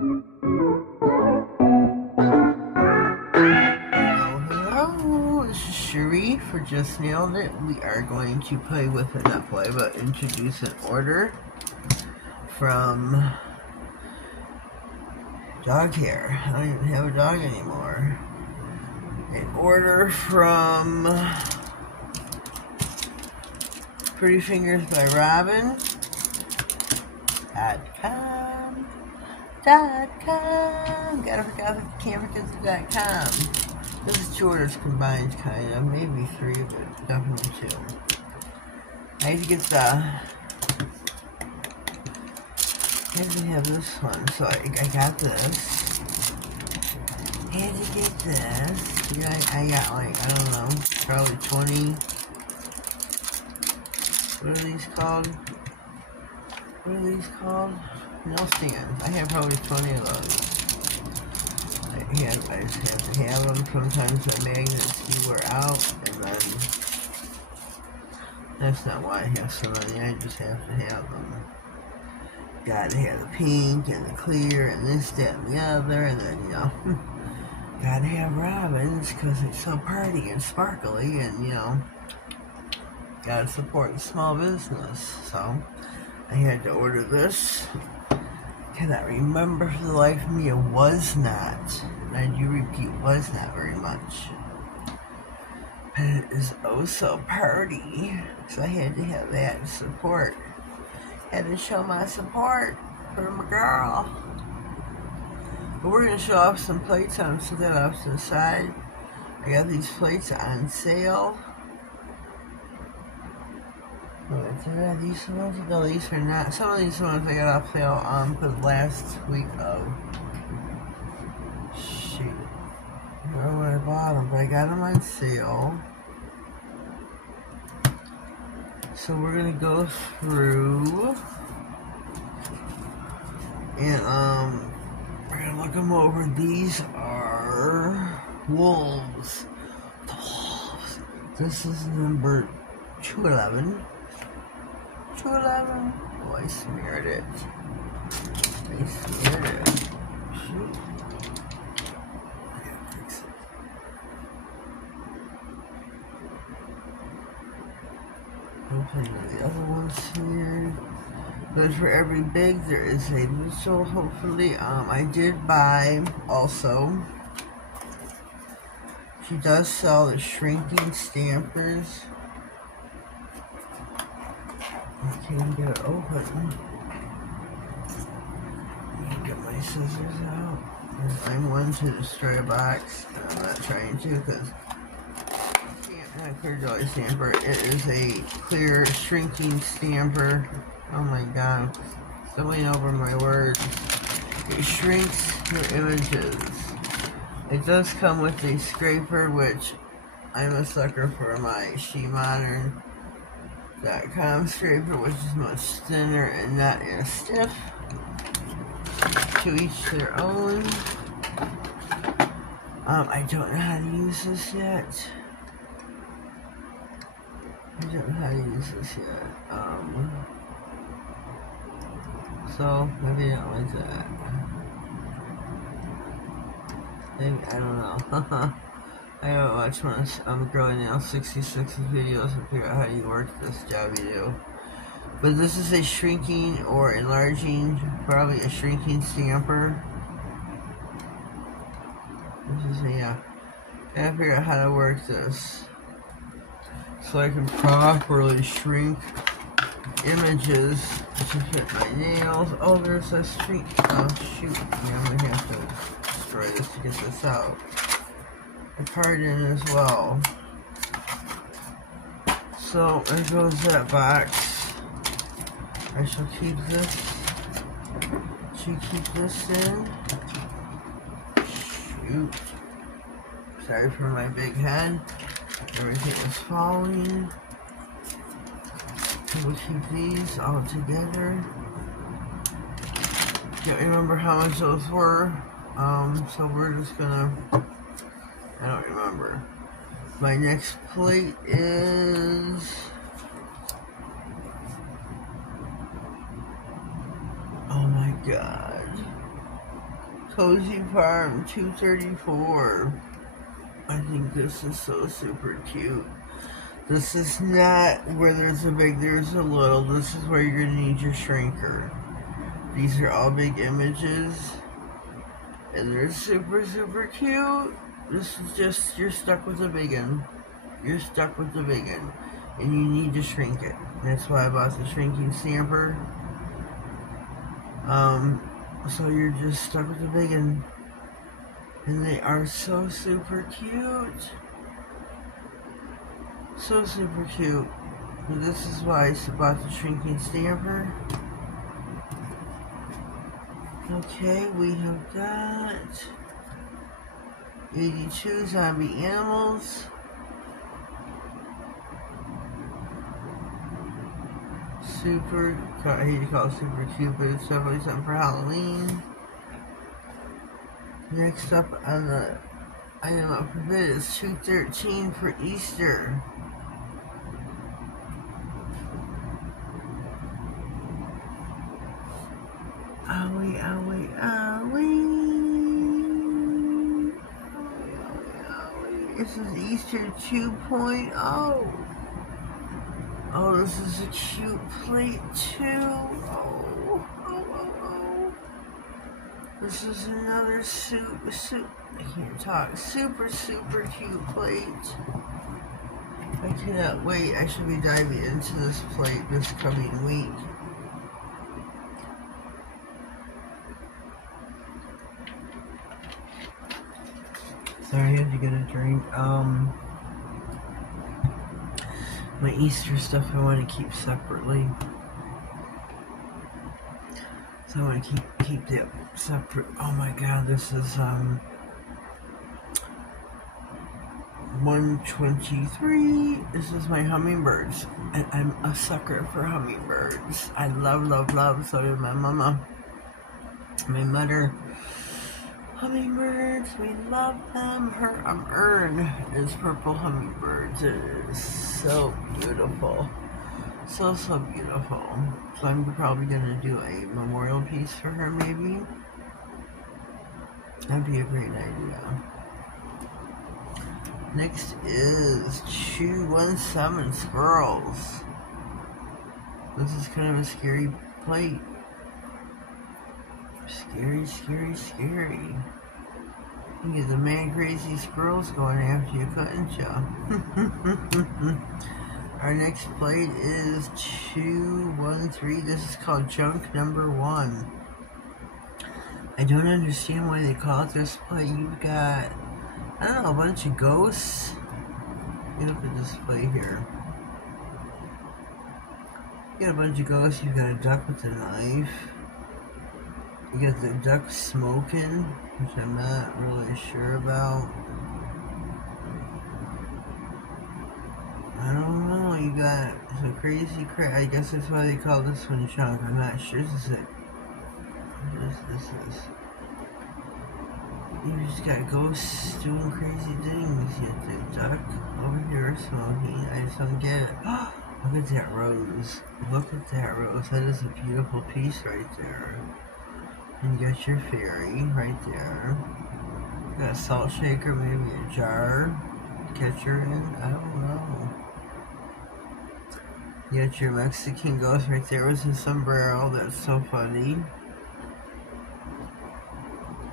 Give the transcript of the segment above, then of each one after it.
Hello, this is Cherie for Just Nailed It. We are going to play with it, not play, but introduce an order from dog hair. I don't even have a dog anymore. An order from Pretty Fingers by Robin. .com. Can't forget the .com. This is two orders combined, kind of. Maybe three, but definitely two. I had to get I had to have this one, so I got this. I had to get this. Yeah, I got like, I don't know, probably 20. What are these called? Nail stands. I have probably 20 of those. I just have to have them. Sometimes the magnets do wear out, and then that's not why I have so many. I just have to have them. Gotta have the pink and the clear and this, that, and the other, and then, you know, gotta have Robins because it's so pretty and sparkly, and, you know, gotta support the small business. So I had to order this. Cannot remember for the life of me. It was not, and I do repeat, was not very much. And it is oh so pretty. So I had to have that support. Had to show my support for my girl. But we're gonna show off some plates. I'm gonna set that off to the side. I got these plates on sale. Are these ones? No, these are not. Some of these ones I got off sale for the last week of. Shoot. I don't know where I bought them, but I got them on sale. So we're gonna go through and we're gonna look them over. These are wolves. The wolves. This is number 211. 211. Oh, I smeared it. Shoot. I gotta fix it. Open the other ones here. But for every big, there is a little, hopefully. I did buy also. She does sell the shrinking stampers. I can't get it open. Let me get my scissors out. I'm one to destroy a box. I'm not trying to because not a clear jelly stamper. It is a clear shrinking stamper. Oh my god. Stumbling over my words. It shrinks your images. It does come with a scraper, which I'm a sucker for my SheModern.com scraper, which is much thinner and not as stiff. To each their own. I don't know how to use this yet. So maybe I don't like that. Maybe, I don't know. I don't watch much Girl Nail 66 videos and figure out how you work this job you do. But this is a shrinking or enlarging, probably a shrinking stamper. This is, yeah. Gotta figure out how to work this so I can properly shrink images to fit my nails. Oh, there's a shrink. Oh, shoot. Yeah, I'm gonna have to destroy this to get this out. The card in as well. So there goes that box. I shall keep this. Keep this in. Shoot. Sorry for my big head. Everything is falling. We'll keep these all together. Can't remember how much those were. So we're just gonna. I don't remember. My next plate is. Oh my god. Cozy Farm 234. I think this is so super cute. This is not where there's a big, there's a little. This is where you're going to need your shrinker. These are all big images. And they're super, super cute. This is just, you're stuck with the big one. You're stuck with the big one. And you need to shrink it. That's why I bought the shrinking stamper. So you're just stuck with the big one. And they are so super cute. So super cute. And this is why I bought the shrinking stamper. Okay, we have got 82 zombie animals. Super, I hate to call it super cute, but it's definitely something for Halloween. Next up on the item up for bid is 213 for Easter. Owie, owie, owie. This is Easter 2.0. Oh, this is a cute plate too. Oh. This is another I can't talk. Super cute plate. I cannot wait. I should be diving into this plate this coming week. Sorry, I had to get a drink. My Easter stuff I want to keep separately. So I want to keep that separate. Oh my god, this is 123. This is my hummingbirds. And I'm a sucker for hummingbirds. I love. So did my mama. My mother. Hummingbirds, we love them. Her urn is purple hummingbirds. It is so beautiful. So beautiful. So I'm probably gonna do a memorial piece for her, maybe. That'd be a great idea. Next is 217 squirrels. This is kind of a scary plate. Scary. You get the mad crazy squirrels going after you, couldn't you? Our next plate is 213. This is called junk number 1. I don't understand why they call it this plate. You've got, I don't know, a bunch of ghosts. Look at this plate here. You got a bunch of ghosts. You've got a duck with a knife. You got the duck smoking, which I'm not really sure about. I don't know, you got some crazy crap. I guess that's why they call this one junk. I'm not sure. This is. You just got ghosts doing crazy things. You got the duck over here smoking. I just don't get it. Look at that rose. Look at that rose. That is a beautiful piece right there. And you got your fairy right there. You got a salt shaker, maybe a jar to catch her in. I don't know. You got your Mexican ghost right there with his sombrero. That's so funny.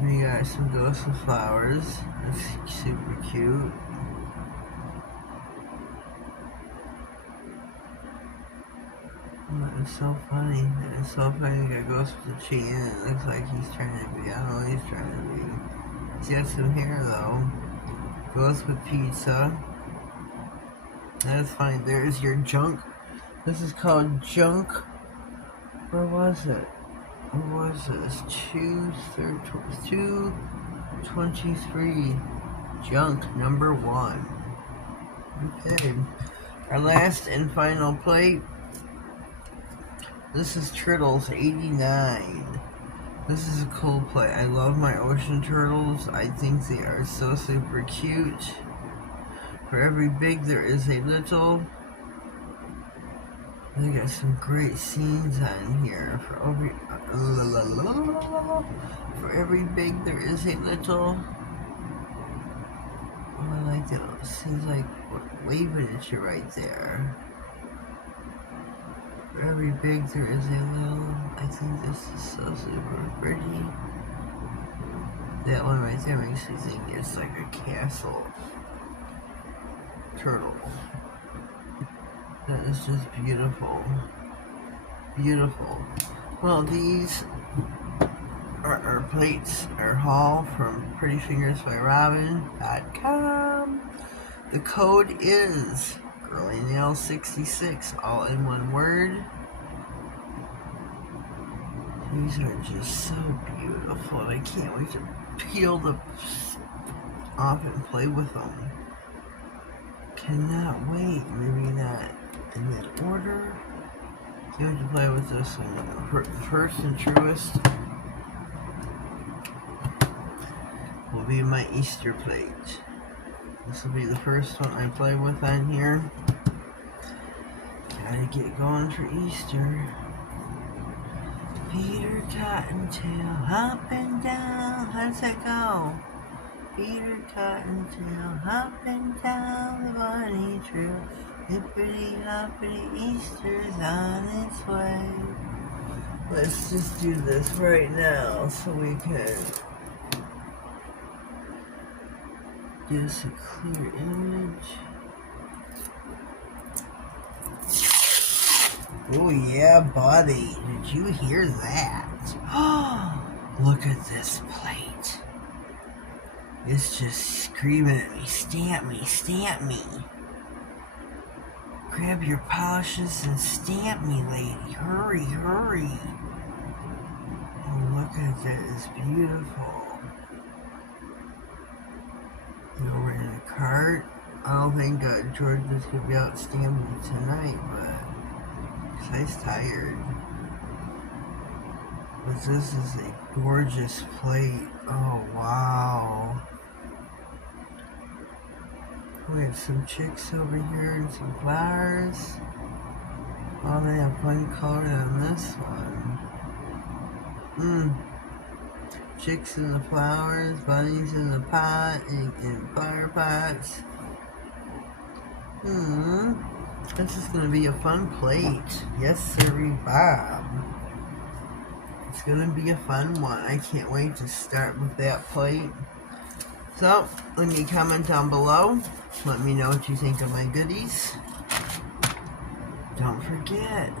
And you got some ghosts with flowers. That's super cute. That is so funny. That is so funny. You got ghosts with a chin. It looks like he's trying to be. I don't know what he's trying to be. He's got some hair though. Ghosts with pizza. That is funny. There's your junk. This is called junk. Where was it? What was this? 223. Junk number 1. Okay. Our last and final plate. This is Turtles 89. This is a cool plate. I love my ocean turtles. I think they are so super cute. For every big there is a little. They got some great scenes on here. For every big there is a little. Oh, I like that. It seems like waving at you right there. For every big there is a little. I think this is so super pretty. That one right there makes me think it's like a castle turtle. That is just beautiful. Beautiful. Well, these are plates are haul from prettyfingersbyrobin.com. The code is girlynail66, all in one word. These are just so beautiful, and I can't wait to peel them off and play with them. Cannot wait. Maybe not in that order. Can't wait to play with this one. First and truest will be my Easter plate. This will be the first one I play with on here. Gotta get going for Easter. Peter Cottontail, up and down. How's that go? Peter Cottontail, up and down the bunny trail. Hippity hoppity, Easter's on its way. Let's just do this right now so we can get us a clear image. Oh yeah, buddy. Did you hear that? Oh, look at this plate. It's just screaming at me. Stamp me, stamp me. Grab your polishes and stamp me, lady. Hurry, hurry. Oh, look at that. It's beautiful. Over in the cart. I don't think George is going to be out stamping tonight, but he's tired. But this is a gorgeous plate. Oh, wow. We have some chicks over here and some flowers. Oh, they have fun color on this one. Chicks in the flowers, bunnies in the pot, and flower pots. This is going to be a fun plate. Yes, sirree, Bob. It's going to be a fun one. I can't wait to start with that plate. So, let me comment down below. Let me know what you think of my goodies. Don't forget,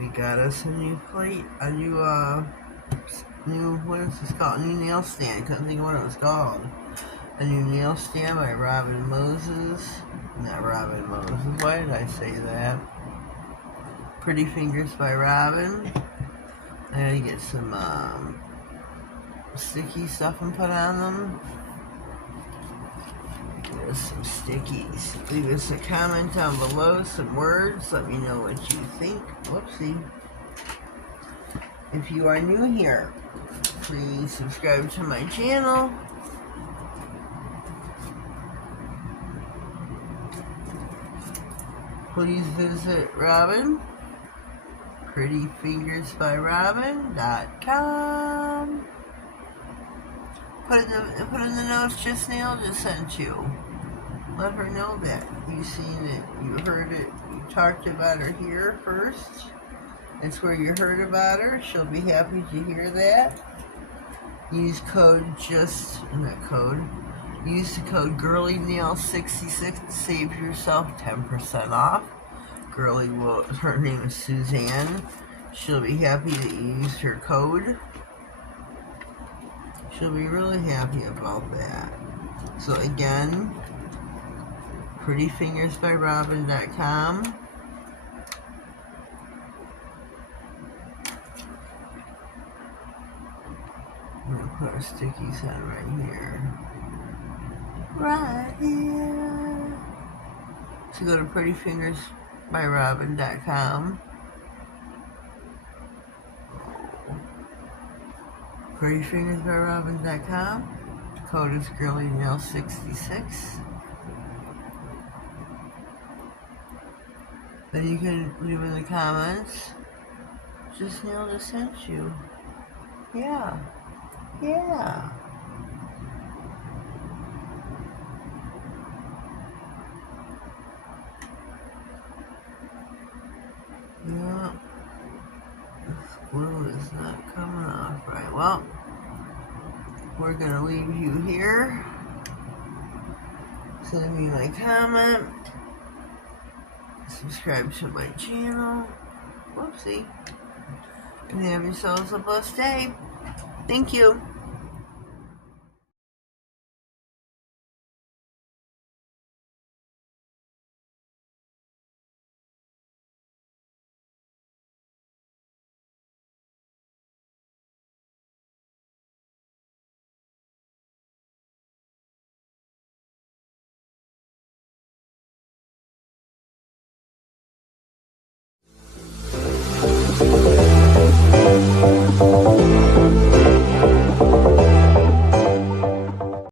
we got us a new plate, a new, what is this called? A new nail stand. Couldn't think of what it was called. A new nail stand by Robin Moses. Not Robin Moses. Why did I say that? Pretty Fingers by Robin. I gotta get some, sticky stuff and put on them. There's some stickies. Leave us a comment down below, some words. Let me know what you think. Whoopsie. If you are new here, please subscribe to my channel. Please visit Robin, prettyfingersbyrobin.com. Put in the notes Just.nailedit sent you. Let her know that you've seen it, you heard it, you talked about her here first. It's where you heard about her. She'll be happy to hear that. Use code use the code girlynail66 to save yourself 10% off. Her name is Suzanne. She'll be happy that you used her code. She'll be really happy about that. So again, prettyfingersbyrobin.com. I'm going to put our stickies on right here. Right here. So go to prettyfingersbyrobin.com. prettyfingersbyrobin.com. The code is girlynail66. But you can leave in the comments. Just.nailedit sent you. Yeah. Yeah. Yeah. This glue is not coming off right. Well, we're going to leave you here. Send me my comment. Subscribe to my channel. Whoopsie. And have yourselves a blessed day. Thank you.